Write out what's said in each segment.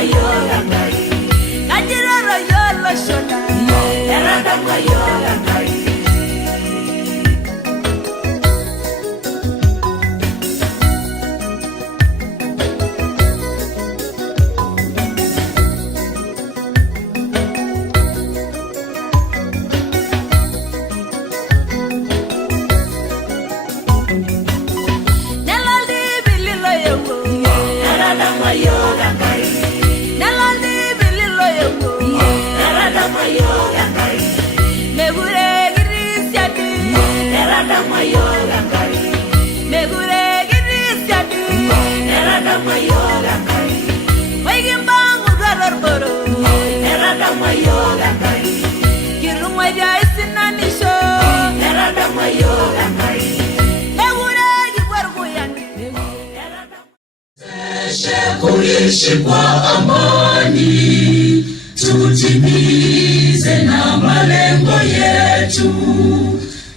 mayoga ngai Kajira yolo shona Erada mayoga ngai Kuishi kwa amani, tutimize na malengo yetu,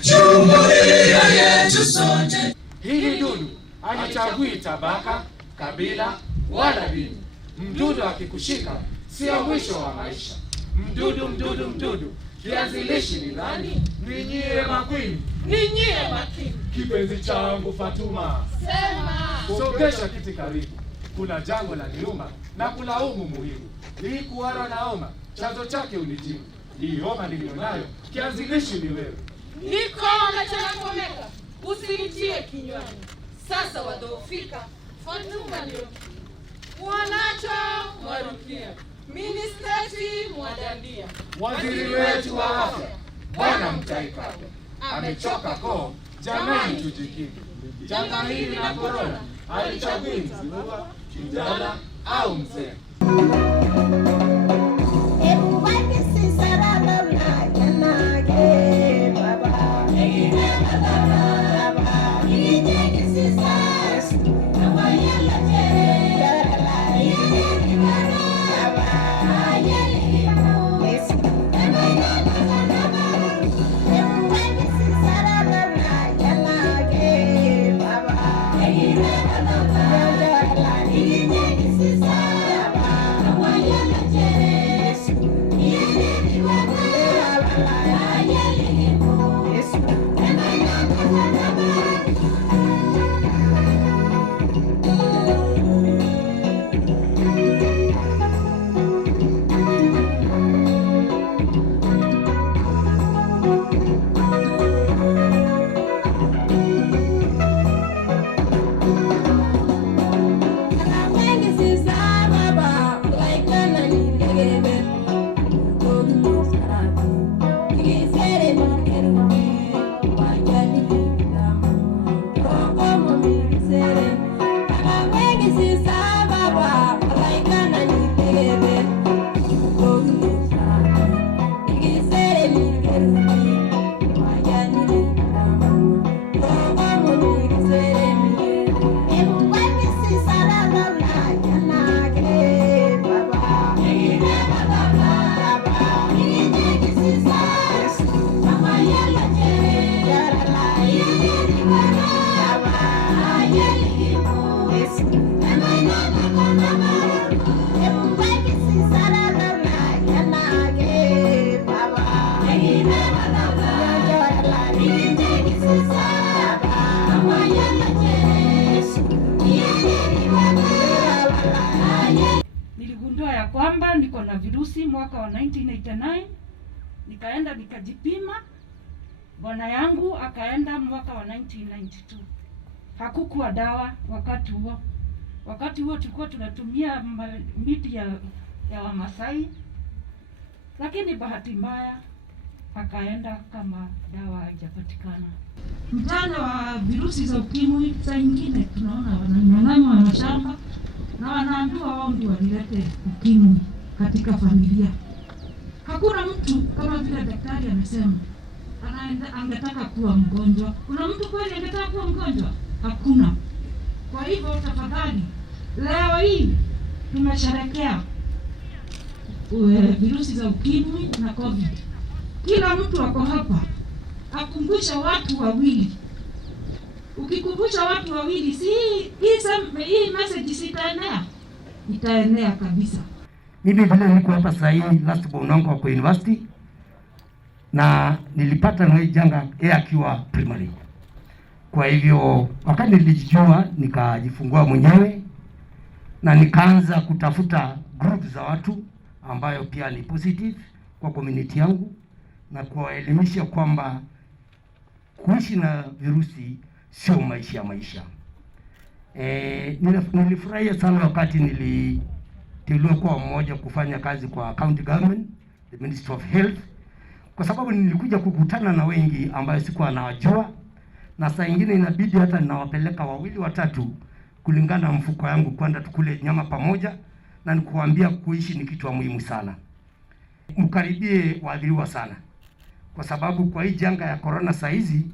jumuiya yetu sote. Hili dudu halichagui tabaka, kabila wala dini. Mdudu akikushika sio mwisho wa maisha. Mdudu kianzilishi ni nani? Ni nyie makwini. Kipenzi changu Fatuma, sema. Sogesha kiti karibu. Kuna jambo la niuma na kulaumu muhimu. Hii kuhara na homa, chanzo chake unijibu. Hii homa nilionayo, kianzilishi ni wewe. Niko umechelewa, usinitie kinywani. Sasa wadhoofika, Fatuma ndio. Wanacho mwarukia, ministeri mwadandia. Waziri wetu wa afya, Bwana Mtaikapo, amechoka koo, jamani tujikinge. Janga hili la corona, halichagui mzima, kijana au mzee. Niligundua ya kwamba niko na virusi mwaka wa 1989, nikaenda nikajipima. Bwana yangu akaenda mwaka wa 1992. Hakukuwa dawa wakati huo. Wakati huo tulikuwa tunatumia miti ya Wamasai, lakini bahati mbaya akaenda kama dawa haijapatikana. Mjane wa virusi za ukimwi saa nyingine tunaona wananyang'anywa mashamba na wanaambiwa wao ndio walilete ukimwi katika familia. Hakuna mtu kama vile daktari amesema angetaka kuwa mgonjwa. Kuna mtu kweli angetaka kuwa mgonjwa? Hakuna. Kwa hivyo tafadhali, leo hii tumesherehekea virusi za ukimwi na COVID. Kila mtu wako hapa akumbusha watu wawili. Ukikumbusha watu wawili, si hii message sitaenea? Itaenea kabisa. Mimi vile niko hapa sasa hivi last born wangu kwa university, na nilipata na janga yeye akiwa primary. Kwa hivyo wakati nilijijua nikajifungua mwenyewe na nikaanza kutafuta group za watu ambayo pia ni positive kwa community yangu na kuwaelimisha kwamba kuishi na virusi sio maisha. Nilifurahia sana wakati niliteuliwa kuwa mmoja kufanya kazi kwa county government, the Ministry of Health, kwa sababu nilikuja kukutana na wengi ambayo sikuwa nawajua, na saa nyingine inabidi hata ninawapeleka 2 3 kulingana na mfuko yangu kwenda tukule nyama pamoja, na nikuambia kuishi ni kitu muhimu sana. Mkaribie waadhiriwa sana, kwa sababu kwa hii janga ya corona saa hizi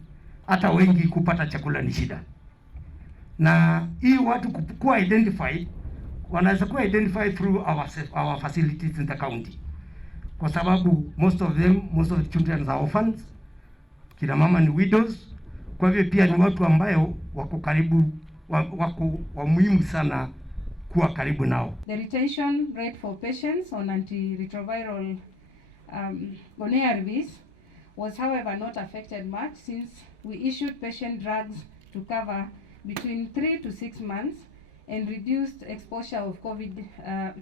hata wengi kupata chakula ni shida. Na hii watu kuwa identified, wanaweza kuwa identified through our facilities in the county, kwa sababu most of the children are orphans, kina mama ni widows. Kwa hivyo pia ni watu ambayo wako karibu, wako muhimu sana kuwa karibu nao. The retention rate for patients on antiretroviral ARVs was however not affected much, since we issued patient drugs to cover between 3 to 6 months and reduced exposure of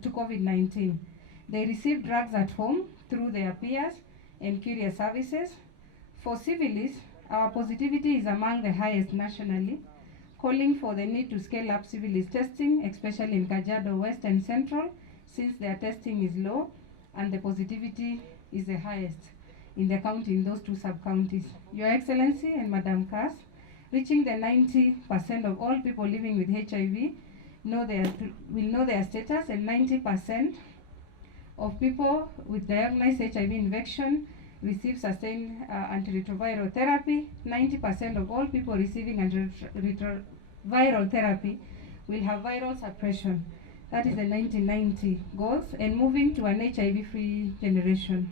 to COVID-19. They received drugs at home through their peers and courier services. For civilians, our positivity is among the highest nationally, calling for the need to scale up civilians testing, especially in Kajiado West and Central, since their testing is low and the positivity is the highest in the county, in those 2 sub-counties. Your Excellency and Madam Cass, reaching the 90% of all people living with HIV will know their status, and 90% of people with diagnosed HIV infection receive sustained antiretroviral therapy. 90% of all people receiving antiretroviral therapy will have viral suppression. That is the 1990 goals, and moving to an HIV-free generation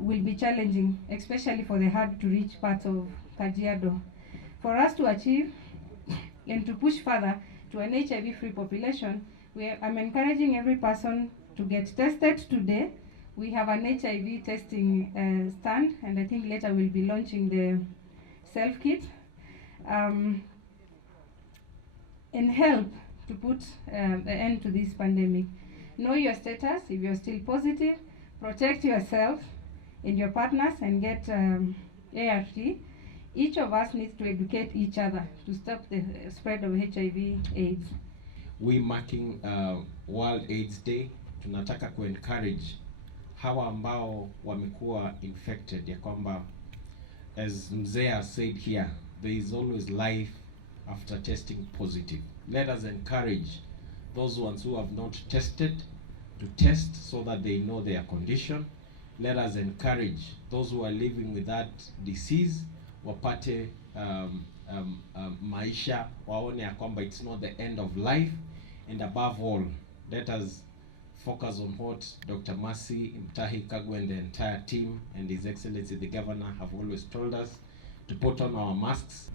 will be challenging, especially for the hard-to-reach parts of Kajiado. For us to achieve and to push further to an HIV-free population, I'm encouraging every person to get tested today. We have an HIV testing stand, and I think later we'll be launching the self-kit, and help to put the end to this pandemic. Know your status. If you're still positive, protect yourself and your partners and get ART. Each of us needs to educate each other to stop the spread of HIV/AIDS. We marking World AIDS Day, tunataka encourage hawa ambao wamekuwa infected, ya kwamba, as Mzee said here, there is always life after testing positive. Let us encourage those ones who have not tested to test so that they know their condition. Let us encourage those who are living with that disease wapate maisha, waone ya kwamba it's not the end of life. And above all, let us focus on what Dr. Mercy Mtahi Kagwe and the entire team and His Excellency the Governor have always told us, to put on our masks.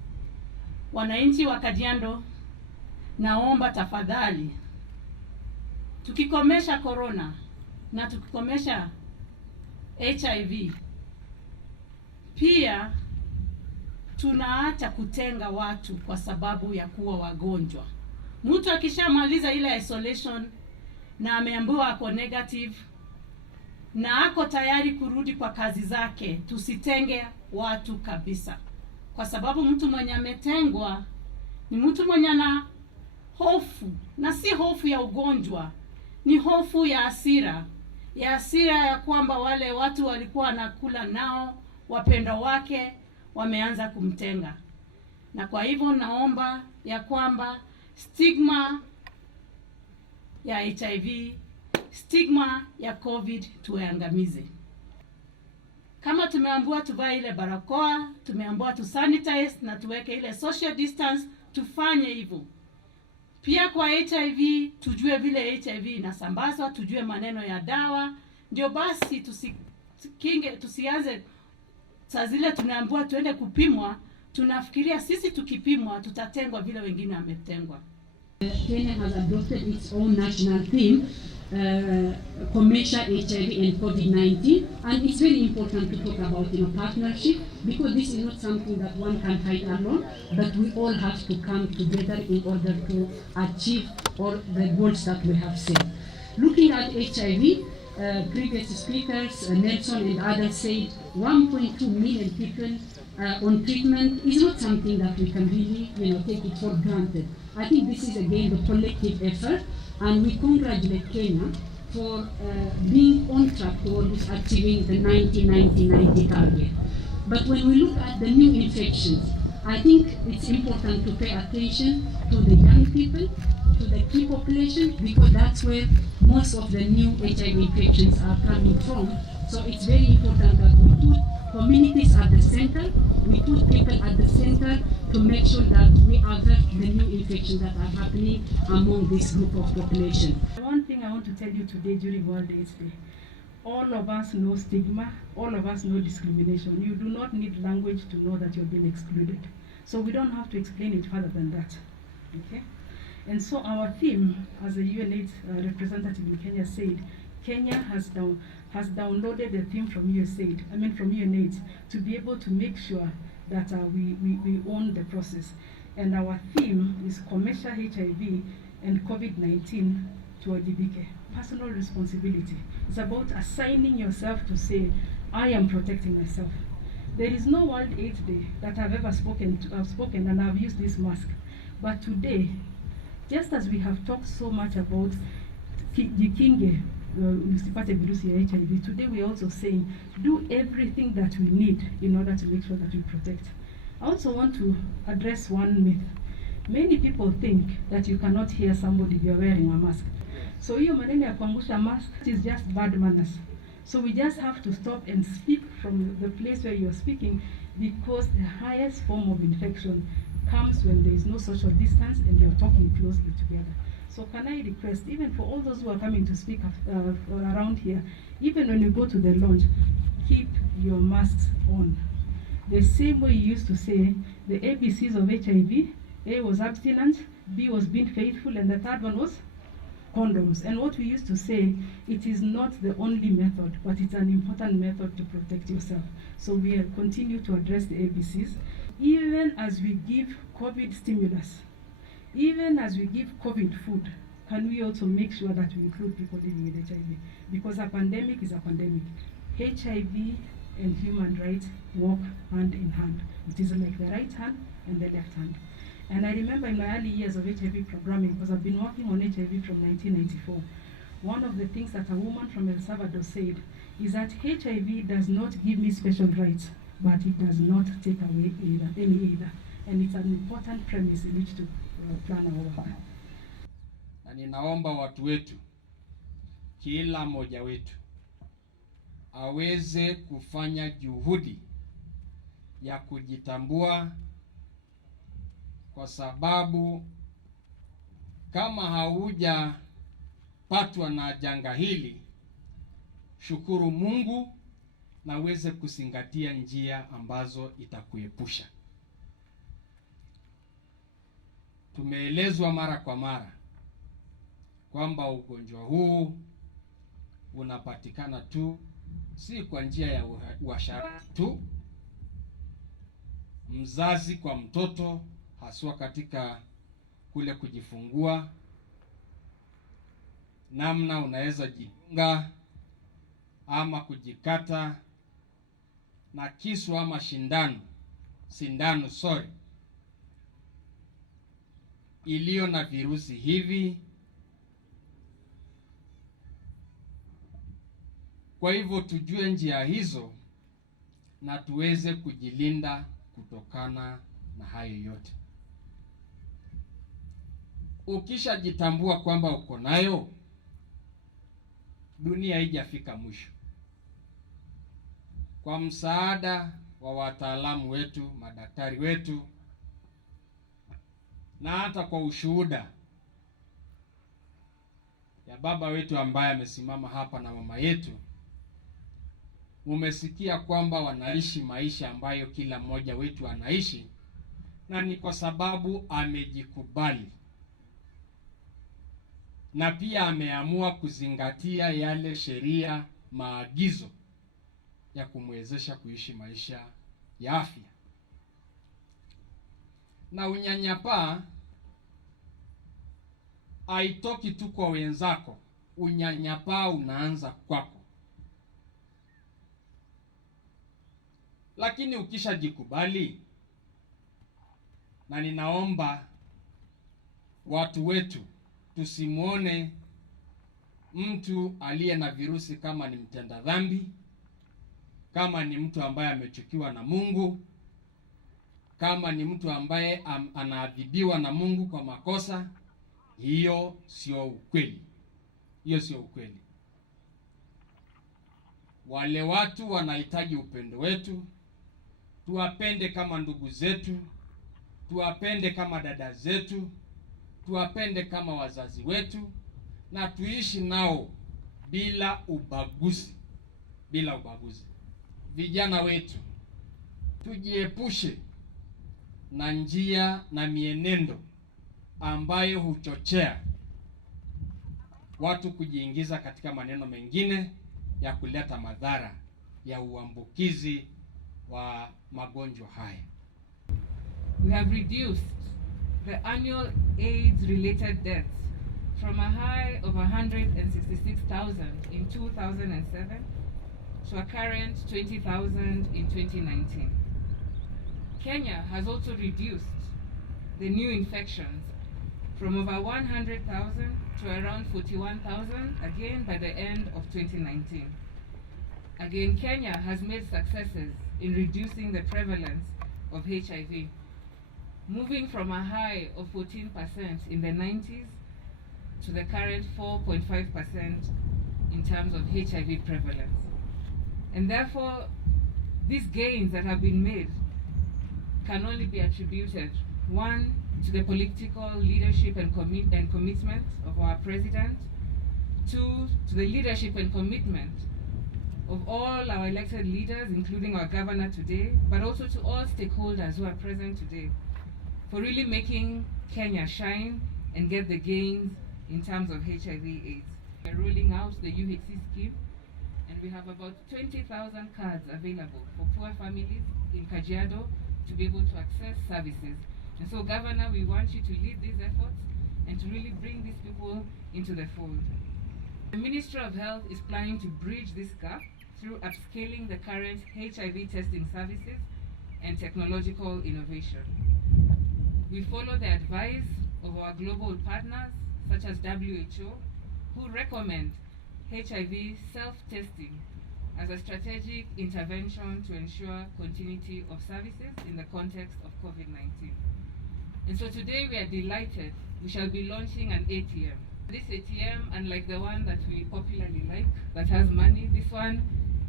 Wananchi wa Kajiado, naomba tafadhali, tukikomesha corona na tukikomesha HIV, pia tunaacha kutenga watu kwa sababu ya kuwa wagonjwa. Mtu akishamaliza ile isolation na ameambiwa ako negative na ako tayari kurudi kwa kazi zake, tusitenge watu kabisa, kwa sababu mtu mwenye ametengwa ni mtu mwenye na hofu, na si hofu ya ugonjwa, ni hofu ya hasira ya kwamba wale watu walikuwa wanakula nao, wapendo wake, wameanza kumtenga. Na kwa hivyo naomba ya kwamba stigma ya HIV, stigma ya COVID tuangamize. Kama tumeambiwa tuvae ile barakoa, tumeambiwa tu sanitize na tuweke ile social distance, tufanye hivyo. Pia kwa HIV, tujue vile HIV inasambazwa, tujue maneno ya dawa, ndio basi tusianze saa zile tunaambiwa tuende kupimwa, tunafikiria sisi tukipimwa tutatengwa vile wengine wametengwa. Kenya has adopted its own national theme commercial HIV and COVID-19, and it's very important to talk about partnership, because this is not something that one can fight alone, but we all have to come together in order to achieve all the goals that we have set. Looking at HIV, previous speakers, Nelson and others said 1.2 million people on treatment is not something that we can really take it for granted. I think this is again the collective effort, and we congratulate Kenya for being on track towards achieving the 90-90-90 target. But when we look at the new infections, I think it's important to pay attention to the young people, to the key population, because that's where most of the new HIV infections are coming from. So it's very important that we put communities at the center, we put people at the center to make sure that we avert the new infections that are happening among this group of population. One thing I want to tell you today during World AIDS Day, all of us know stigma, all of us know discrimination. You do not need language to know that you're being excluded. So we don't have to explain it further than that, okay? And so our theme, as a UNAIDS representative in Kenya said, Kenya has downloaded a theme from UNAIDS to be able to make sure that we own the process. And our theme is commercial HIV and COVID-19 to ODBK. Personal responsibility. It's about assigning yourself to say, I am protecting myself. There is no World AIDS Day that I've ever spoken and I've used this mask. But today, just as we have talked so much about jikinge usipate virusi ya HIV, today we are also saying do everything that we need in order to make sure that we protect. I also want to address one myth. Many people think that you cannot hear somebody if you're wearing a mask. So hiyo maneno ya kuangusha mask is just bad manners. So we just have to stop and speak from the place where you're speaking, because the highest form of infection comes when there is no social distance and you're talking closely together. So can I request, even for all those who are coming to speak around here, even when you go to the launch, keep your masks on. The same way you used to say the ABCs of HIV, A was abstinence, B was being faithful, and the third one was condoms. And what we used to say, it is not the only method, but it's an important method to protect yourself. So we continue to address the ABCs. Even as we give COVID stimulus, even as we give COVID food, can we also make sure that we include people living with HIV? Because a pandemic is a pandemic. HIV and human rights walk hand in hand. It is like the right hand and the left hand. And I remember in my early years of HIV programming, because I've been working on HIV from 1994, one of the things that a woman from El Salvador said is that HIV does not give me special rights, but it does not take away any either. And it's an important premise in which to plan our work. Na ninaomba watu wetu, kila mmoja wetu aweze kufanya juhudi ya kujitambua, kwa sababu kama hauja patwa na janga hili, shukuru Mungu na uweze kuzingatia njia ambazo itakuepusha. Tumeelezwa mara kwa mara kwamba ugonjwa huu unapatikana tu si kwa njia ya uasherati tu, mzazi kwa mtoto, haswa katika kule kujifungua, namna unaweza jiunga ama kujikata na kisu ama sindano iliyo na virusi hivi. Kwa hivyo tujue njia hizo na tuweze kujilinda kutokana na hayo yote. Ukishajitambua kwamba uko nayo, dunia haijafika mwisho. Kwa msaada wa wataalamu wetu, madaktari wetu, na hata kwa ushuhuda ya baba wetu ambaye amesimama hapa na mama yetu, umesikia kwamba wanaishi maisha ambayo kila mmoja wetu anaishi, na ni kwa sababu amejikubali. na pia ameamua kuzingatia yale sheria, maagizo ya kumwezesha kuishi maisha ya afya. Na unyanyapaa haitoki tu kwa wenzako, unyanyapaa unaanza kwako. Lakini ukishajikubali, na ninaomba watu wetu tusimuone mtu aliye na virusi kama ni mtenda dhambi, kama ni mtu ambaye amechukiwa na Mungu, kama ni mtu ambaye anaadhibiwa na Mungu kwa makosa. Hiyo sio ukweli. Hiyo sio ukweli. Wale watu wanahitaji upendo wetu. Tuwapende kama ndugu zetu, tuwapende kama dada zetu, tuwapende kama wazazi wetu, na tuishi nao bila ubaguzi. Bila ubaguzi. Vijana wetu, tujiepushe na njia na mienendo ambayo huchochea watu kujiingiza katika maneno mengine ya kuleta madhara ya uambukizi wa magonjwa haya. We have reduced the annual AIDS-related deaths from a high of 166,000 in 2007 to a current 20,000 in 2019. Kenya has also reduced the new infections from over 100,000 to around 41,000, again by the end of 2019. Again, Kenya has made successes in reducing the prevalence of HIV, moving from a high of 14% in the 90s to the current 4.5% in terms of HIV prevalence. And therefore, these gains that have been made can only be attributed, one, to the political leadership and commitment of our president, two, to the leadership and commitment of all our elected leaders, including our governor today, but also to all stakeholders who are present today, for really making Kenya shine and get the gains in terms of HIV/AIDS. We're rolling out the UHC scheme, and we have about 20,000 cards available for poor families in Kajiado to be able to access services. And so, Governor, we want you to lead these efforts and to really bring these people into the fold. The Ministry of Health is planning to bridge this gap through upscaling the current HIV testing services and technological innovation. We follow the advice of our global partners, such as WHO, who recommend HIV self-testing as a strategic intervention to ensure continuity of services in the context of COVID-19. And so today we are delighted. We shall be launching an ATM. This ATM, unlike the one that we popularly like, that has money, this one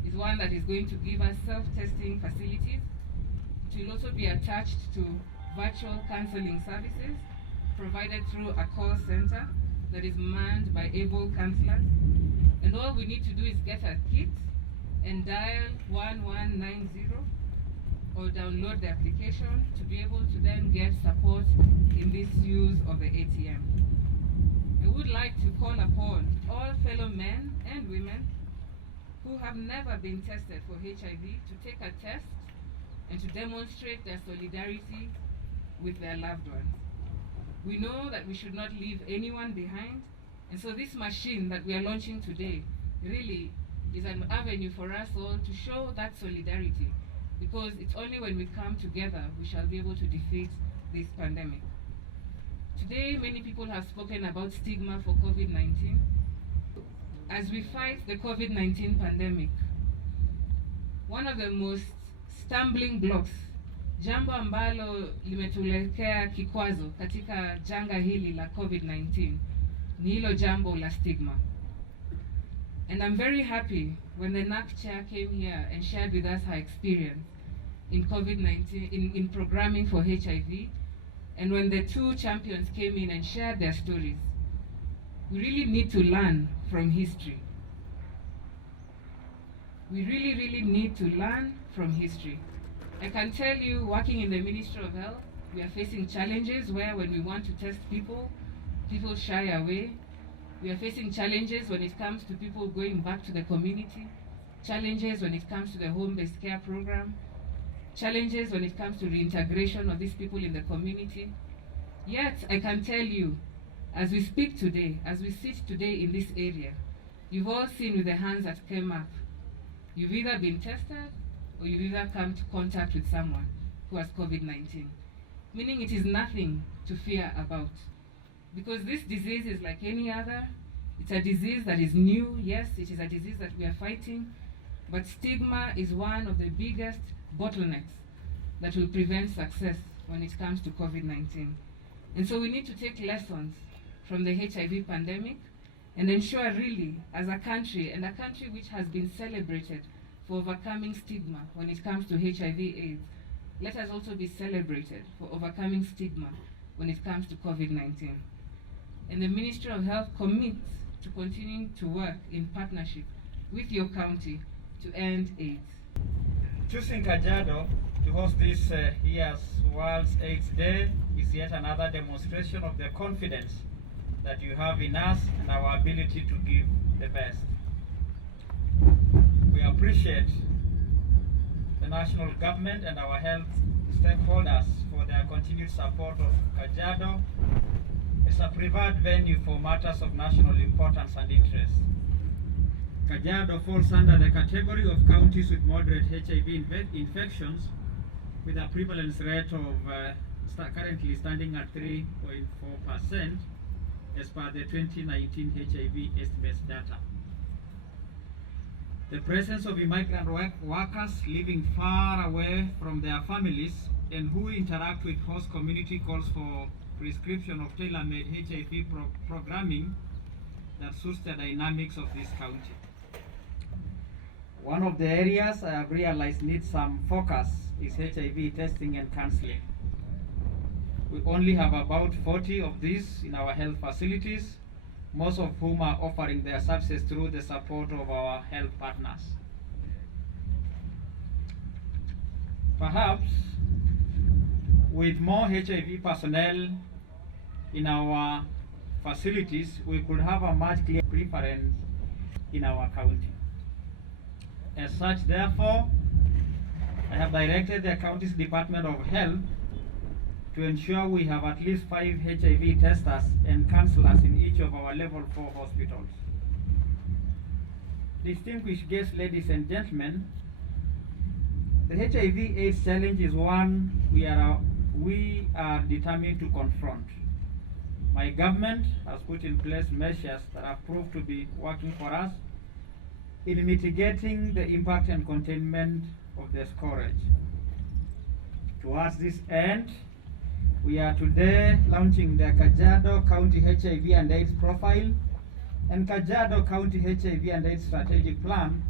is one that is going to give us self-testing facilities. It will also be attached to virtual counseling services provided through a call center that is manned by able counselors. And all we need to do is get a kit and dial 1190 or download the application to be able to then get support in this use of the ATM. I would like to call upon all fellow men and women who have never been tested for HIV to take a test and to demonstrate their solidarity with their loved ones. We know that we should not leave anyone behind, and so this machine that we are launching today really is an avenue for us all to show that solidarity, because it's only when we come together we shall be able to defeat this pandemic. Today, many people have spoken about stigma for COVID-19. As we fight the COVID-19 pandemic, one of the most stumbling blocks, jambo ambalo limetulekea kikwazo katika janga hili la COVID-19, ni hilo jambo la stigma. And I'm very happy when the NAC chair came here and shared with us her experience in COVID-19, in programming for HIV, and when the two champions came in and shared their stories. We really need to learn from history. We really need to learn from history. I can tell you, working in the Ministry of Health, we are facing challenges where when we want to test people, people shy away. We are facing challenges when it comes to people going back to the community, challenges when it comes to the home-based care program, challenges when it comes to reintegration of these people in the community. Yet, I can tell you, as we speak today, as we sit today in this area, you've all seen with the hands that came up. You've either been tested or you've either come to contact with someone who has COVID-19, meaning it is nothing to fear about. Because this disease is like any other. It's a disease that is new. Yes, it is a disease that we are fighting, but stigma is one of the biggest bottlenecks that will prevent success when it comes to COVID-19. And so we need to take lessons from the HIV pandemic and ensure really, as a country, and a country which has been celebrated for overcoming stigma when it comes to HIV/AIDS, let us also be celebrated for overcoming stigma when it comes to COVID-19. And the Ministry of Health commits to continuing to work in partnership with your county to end AIDS. Choosing Kajiado to host this year's World AIDS Day is yet another demonstration of the confidence that you have in us and our ability to give the best. We appreciate the national government and our health stakeholders for their continued support of Kajiado as a preferred venue for matters of national importance and interest. Kajiado falls under the category of counties with moderate HIV infections, with a prevalence rate of currently standing at 3.4% as per the 2019 HIV estimates data. The presence of immigrant workers living far away from their families and who interact with host community calls for prescription of tailor-made HIV programming that suits the dynamics of this county. One of the areas I have realized needs some focus is HIV testing and counseling. We only have about 40 of these in our health facilities, most of whom are offering their services through the support of our health partners. Perhaps with more HIV personnel in our facilities, we could have a much clearer preference in our county. As such, therefore, I have directed the county's Department of Health to ensure we have at least 5 HIV testers and counselors in each of our level 4 hospitals. Distinguished guests, ladies and gentlemen, the HIV/AIDS challenge is one we are determined to confront. My government has put in place measures that have proved to be working for us in mitigating the impact and containment of the scourge. Towards this end, we are today launching the Kajiado County HIV and AIDS Profile and Kajiado County HIV and AIDS Strategic Plan,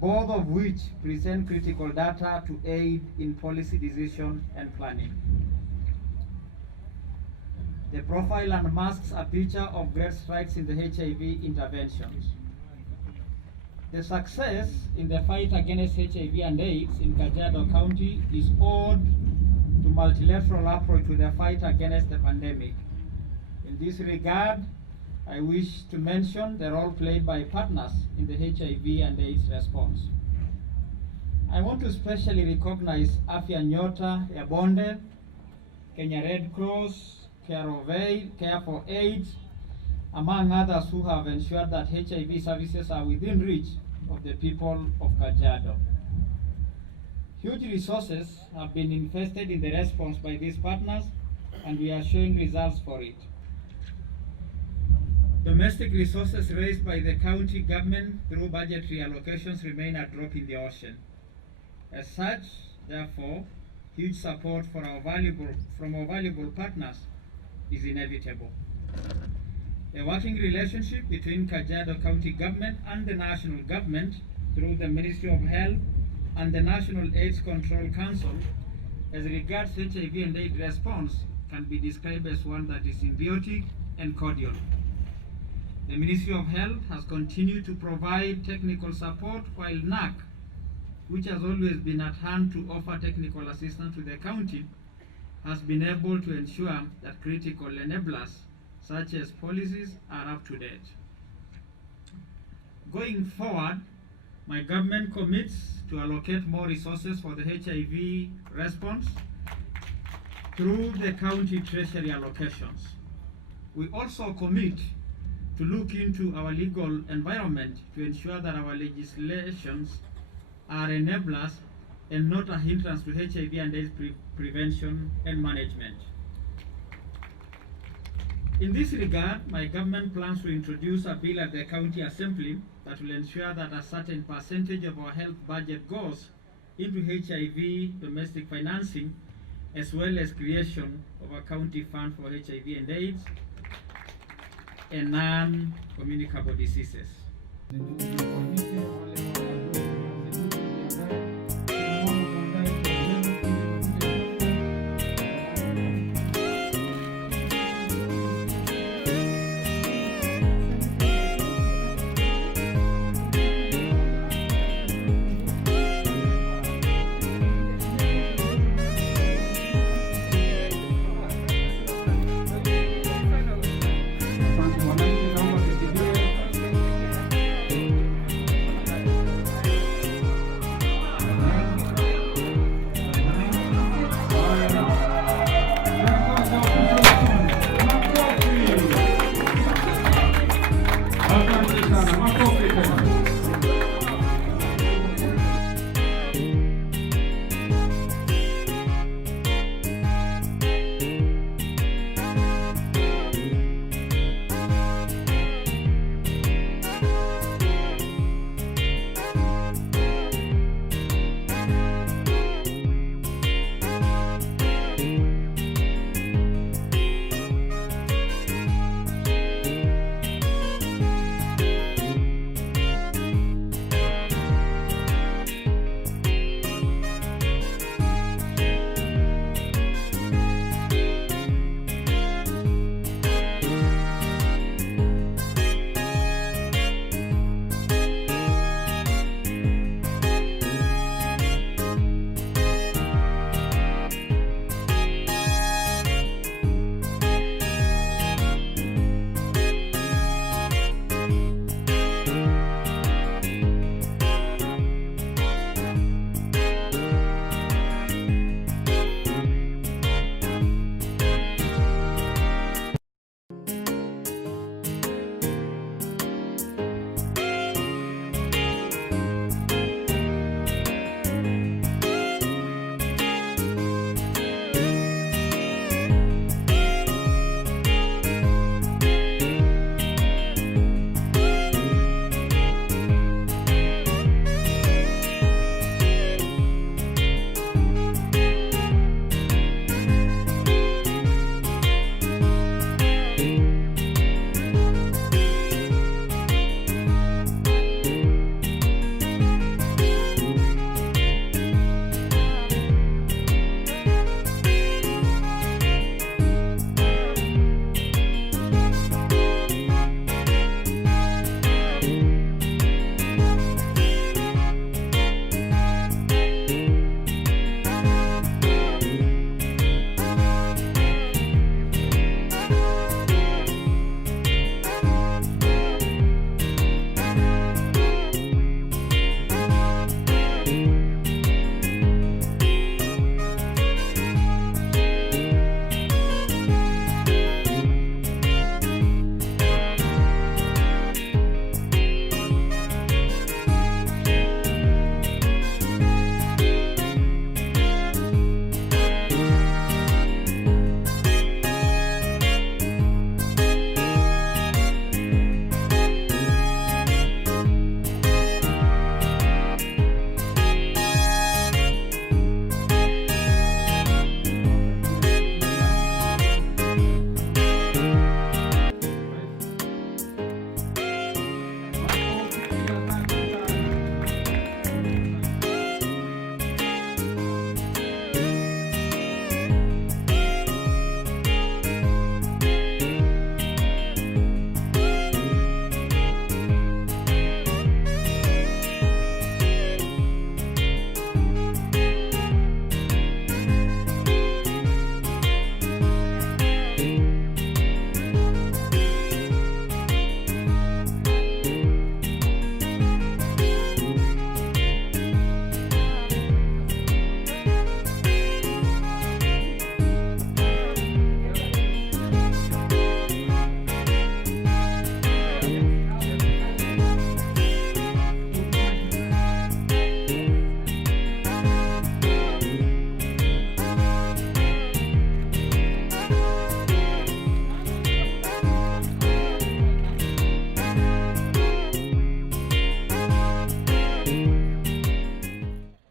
both of which present critical data to aid in policy decision and planning. The profile unmasks a picture of great strides in the HIV interventions. The success in the fight against HIV and AIDS in Kajiado County is owed to multilateral approach to the fight against the pandemic. In this regard, I wish to mention the role played by partners in the HIV and AIDS response. I want to especially recognize Afya Nyota, Ebonde, Kenya Red Cross, Care for AIDS, among others who have ensured that HIV services are within reach of the people of Kajiado. Huge resources have been invested in the response by these partners, and we are showing results for it. Domestic resources raised by the county government through budgetary allocations remain a drop in the ocean. As such, therefore, huge support from our valuable partners is inevitable. A working relationship between Kajiado County government and the national government through the Ministry of Health and the National AIDS Control Council as regards HIV and AIDS response can be described as one that is symbiotic and cordial. The Ministry of Health has continued to provide technical support, while NAC, which has always been at hand to offer technical assistance to the county, has been able to ensure that critical enablers such as policies, are up to date. Going forward, my government commits to allocate more resources for the HIV response through the county treasury allocations. We also commit to look into our legal environment to ensure that our legislations are enablers and not a hindrance to HIV and AIDS prevention and management. In this regard, my government plans to introduce a bill at the county assembly that will ensure that a certain percentage of our health budget goes into HIV domestic financing, as well as creation of a county fund for HIV and AIDS and non-communicable diseases.